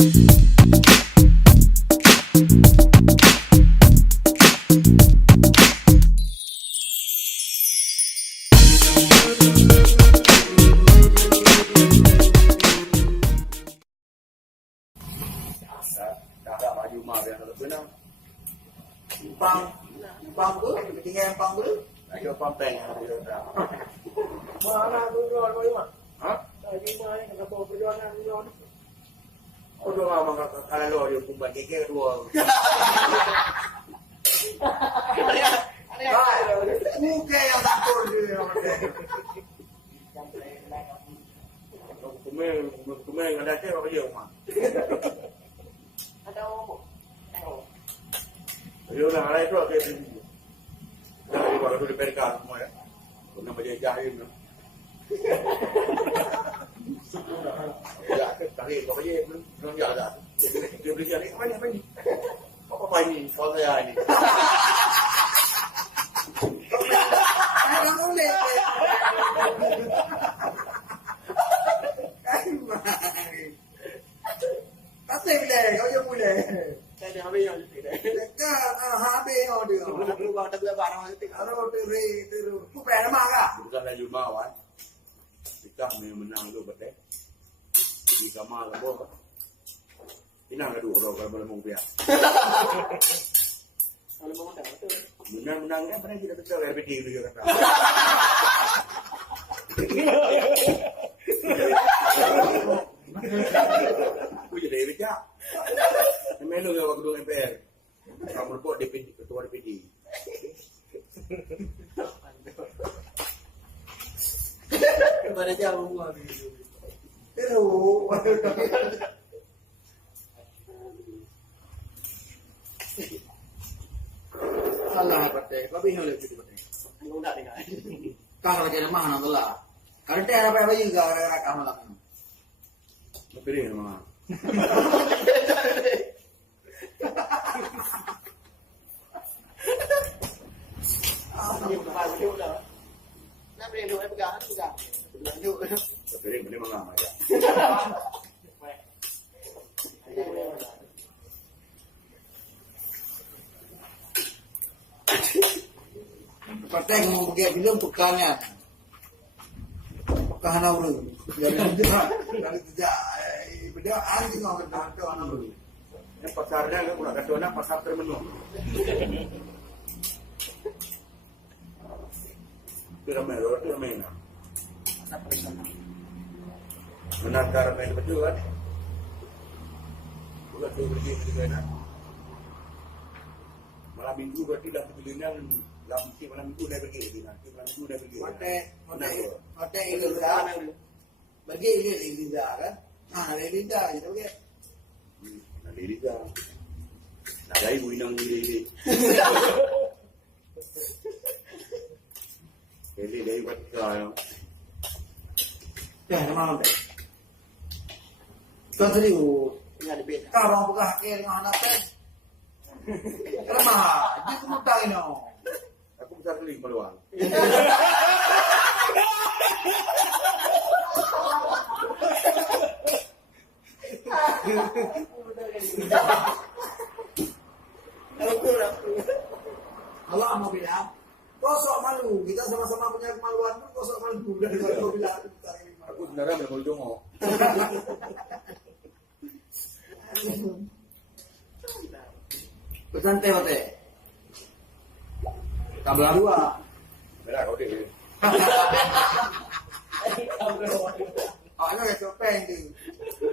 Dah baju mah biar tak benar. Pam tu, tinggal pam tu. Ayo pampeng dia dah. Mana tu jual kau ni mak? Ha? Tadi mana kena bawa perjalanan jual. Oh dua mama kalau lo dia pun bagi ke dua. Muka yang takut dia. Kumel ada ke apa dia mah? Ada apa? Dia nak ada itu ke sini. Dari baru tu diberikan semua ya. Kena baca jahil. Ya, tadi kau baca belum ada. Dia beli ni apa ni? Apa ni? Kau saya ini. Ada boleh. Pasti boleh, kau je boleh. Saya dah habis yang itu. Dekat habis kau dia. Aku bawa tak boleh barang itu. Kalau tu pernah nama kah? Bukan lagi mawan. Kita menang tu betul. Di kamar labo. Inang adu kalau mau biar. Kalau mau tak betul. Menang kan pernah kita betul RPD dia kata. Aku jadi beca. Melu yang waktu MPR. Kamu report DPD ketua DPD. Pada jauh semua. Terus. Salah betul. Kau bingung lagi betul. Aku tak dengar. Kalau macam mana nak lah? Kalau dia apa juga orang kamu lah. Pilih nama. Nak beri dua pegang. Pilih mana mana aja. Partai mau pergi film pekannya. Pekan orang. Dari tidak beda anjing orang dah orang. Yang pasarnya kan pula kadona pasar termenung. Kira merah tu mana? Menakar main betul kan? Bukan tu pergi juga nak. Malam minggu berarti dah sebelumnya malam minggu dah pergi nanti malam minggu dah pergi. Hotel Eliza. Bagi Eliza kan? Eliza gitu kan? Nanti Eliza. Nak jadi buinang ni. Jadi dari baca. Ya, mana tu? Kau tadi Ini ada beda. kau orang buka hakir dengan anak pes. Kenapa? Dia tu muda ini. Aku besar kali peluang. Kalau mau bilang, kau sok malu. Kita sama-sama punya kemaluan tu, kau sok malu. Dan kau bilang, Aku sebenarnya belum mau jongok. pesan teh teh. Kabel dua. Merah kau deh. Oh, ini ada topeng tu.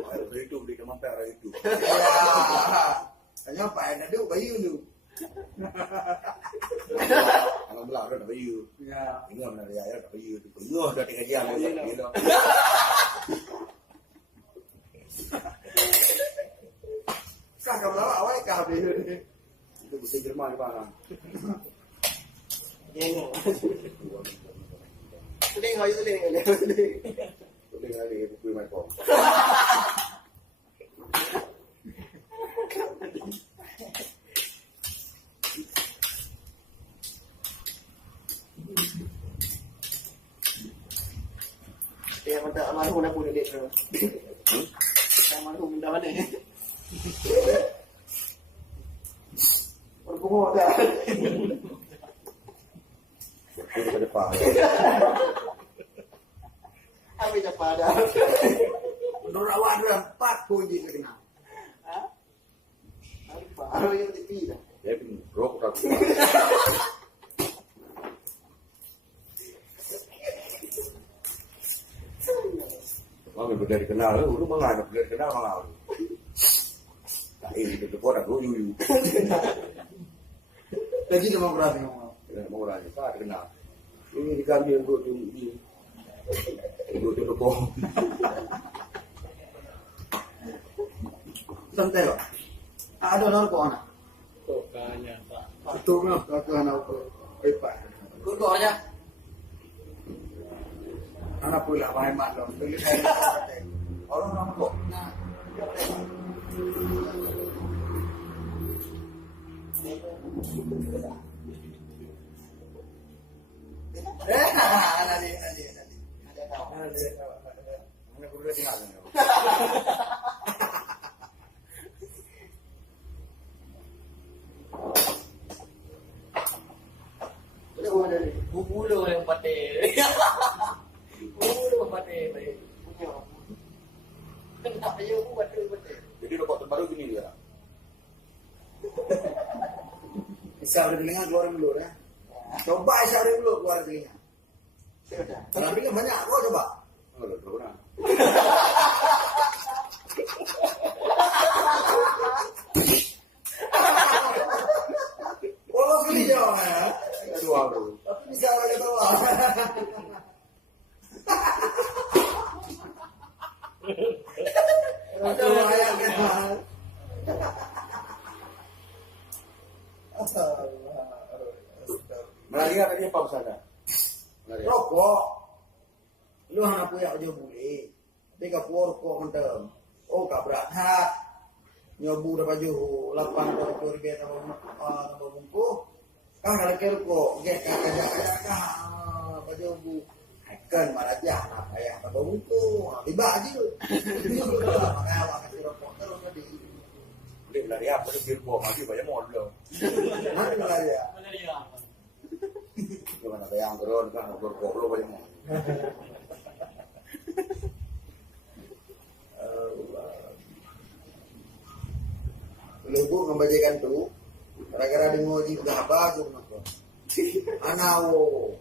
Hari itu beli kemana hari itu. Ya. Tanya apa yang ada bayu tu. Alam belah dah bayu. Ya. Ingat mana dia dah bayu tu. Penuh dah tinggal jam ni. Kah kau bawa awak kah bayu ni. Itu bisa Jerman ke mana? Tengok. Tengok ayo tengok. Boleh kali buku mai kau. Yang mata almarhum dah pun dek tu. Almarhum dah mana? Berbunga dah. Ini ke depan. Habis apa dah? Menurut awak ada 4 kunci kena. Ha? Baru yang TV dah. Dia pun rok tak. Kami berdari kenal, lu menganggap berdari kenal malah. Tak ini itu pun aku yu. Lagi demokrasi ngomong. Tidak mau lagi, tak kenal. Ini dikali untuk di untuk dukung. Santai loh. Ada orang kok anak. Tokanya Pak. Itu mah ke anak pepa. Duduk aja. Anak pula main malam. Beli saya. Orang kok. Nah. Nanti. Ada tahu. Mana boleh tinggal. Boleh buat dari Bubulu yang patih. Bubulu yang patih. punya. Kenapa you buat tu betul? Jadi rokok terbaru gini dia. Isap dari telinga keluar dulu ya. Coba isap dari dulu keluar telinga. Sudah. Tapi kan banyak kok coba. Oh, terus Polos gini jauh ya. Aduh, aduh. Tapi bisa lagi bawah. Aduh, ayam kan. Melarikan tadi apa pesana? Rokok. Lu hanya punya aja boleh. Tapi kau rokok mentem. Oh, kau berat. Nyobu dapat juhu. 8 tahun biasa tambah bungku. Kau nak lagi rokok. Gak kagak. Baju bu. Kan malah jangan ayah tambah bungku. Tiba aja. Makanya awak kasih rokok terus tadi. Dia melari apa? Dia biru mati banyak modal. Nanti malah dia. Benar ya. Jangan ada yang turun kan rokok lo banyak modal. Lugu membacakan tu, gara-gara di ngoji udah bagus makro. Anawo,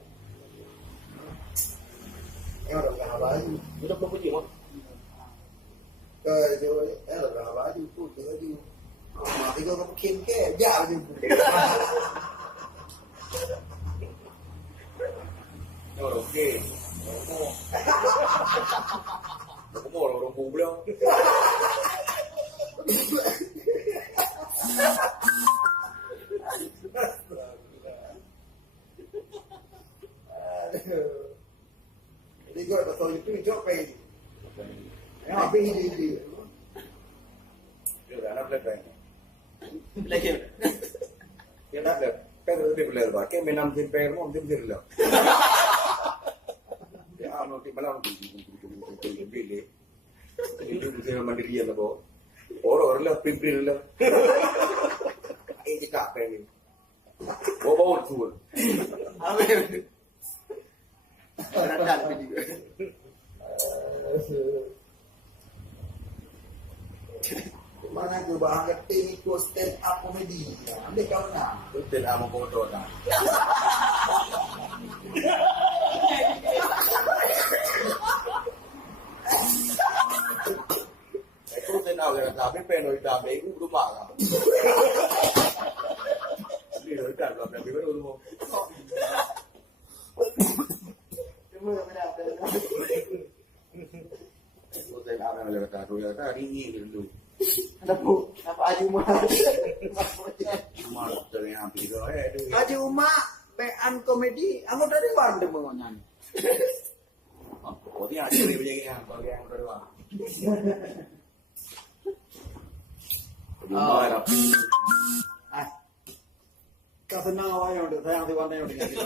yang udah baju, Udah berapa jam? ke itu, udah baju tu, jadi, mati kau kem jauh je. Orang okey. Rokok mau orang kubel. Jadi kau tak tahu itu jauh pergi. Yang apa ini? Dia dah nak belajar. Lagi. Dia nak belajar. Pero dia belajar bah. Ke menam tim per mau tim dir lah. Dia anu tim malam beli. Itu dia mandiri lah bo. Orang lah pimpin lah. Ini kita pengen. Bawa tu. Amin. Nak video. Mana tu bahagian tim itu stand up komedi. Ambil kau nak. Betul amu bodoh dah. Itu tenau kan tapi penoi tapi itu rumah kan. Ini dah kan tapi baru rumah. Cuma benar. Itu tenau kan ada kata tu ya tadi ni dulu. Kenapa aju mah? Cuma terang hampir tu tu. Haji Umar, bean komedi, anu dari Bandung mengonyan. Oh dia ada ni begini yang bagian kedua. Rumah rapi. Ah, kau senang awak yang udah sayang siwan yang udah gitu.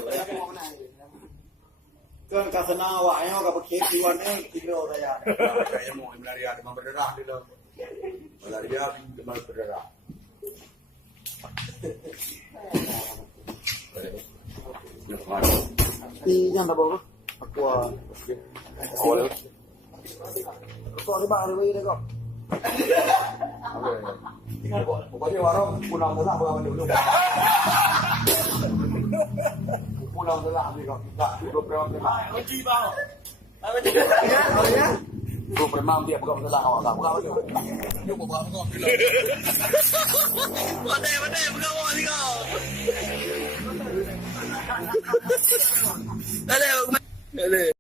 Kan kau senang awak yang kau pakai siwan yang kilo saya. Saya mau melari ada memberderah di dalam. Malah dia teman saudara. Yang dah bawa aku Awal. kau di mana dia kau Pokoknya warung pulang telah bukan dulu. Pulang telah ni kau. Tak, dua preman telah. Kunci bang. Apa tu? ya Dua preman dia bukan telah awak tak bukan dulu. Dia bukan kau. Pandai bukan awak ni kau. Ada.